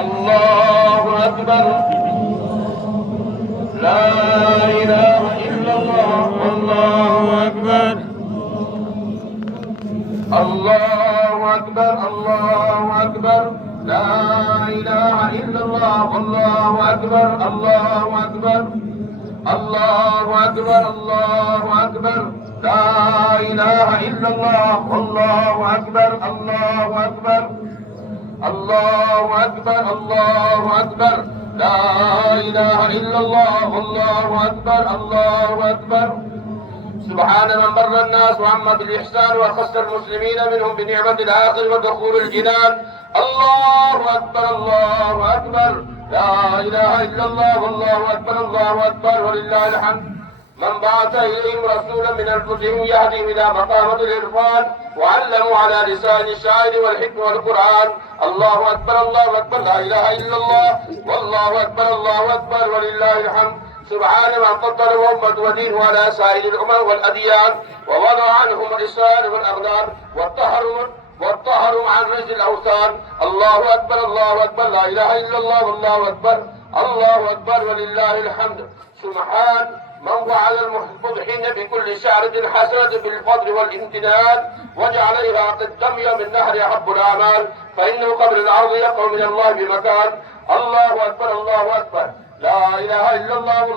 الله أكبر لا إله إلا الله والله أكبر الله أكبر الله أكبر لا إله إلا الله والله أكبر الله أكبر الله أكبر الله أكبر لا إله إلا الله والله أكبر الله أكبر الله أكبر الله أكبر لا إله إلا الله والله أكبر الله أكبر سبحان من بر الناس وعم بالإحسان وخص المسلمين منهم بنعمة الآخر ودخول الجنان الله أكبر الله أكبر لا إله إلا الله والله أكبر الله أكبر ولله الحمد من بعث إليهم رسولا من أنفسهم يهديهم إلى مقامة العرفان وعلموا على لسان الشاعر والحكم والقرآن الله أكبر الله أكبر لا إله إلا الله والله أكبر الله أكبر ولله الحمد سبحان من فضل أمة ودينه على سائر الأمم والأديان ووضع عنهم الإصرار والأغلال والطهروا عن رجل الأوثان الله أكبر الله أكبر لا إله إلا الله والله أكبر الله أكبر ولله الحمد سبحان من وعد المضحين بكل شعرة حسنة بالفضل والامتنان وجعلها قدم يوم النهر أحب الأعمال فإنه قبل العرض يقع من الله بمكان الله أكبر الله أكبر لا إله إلا الله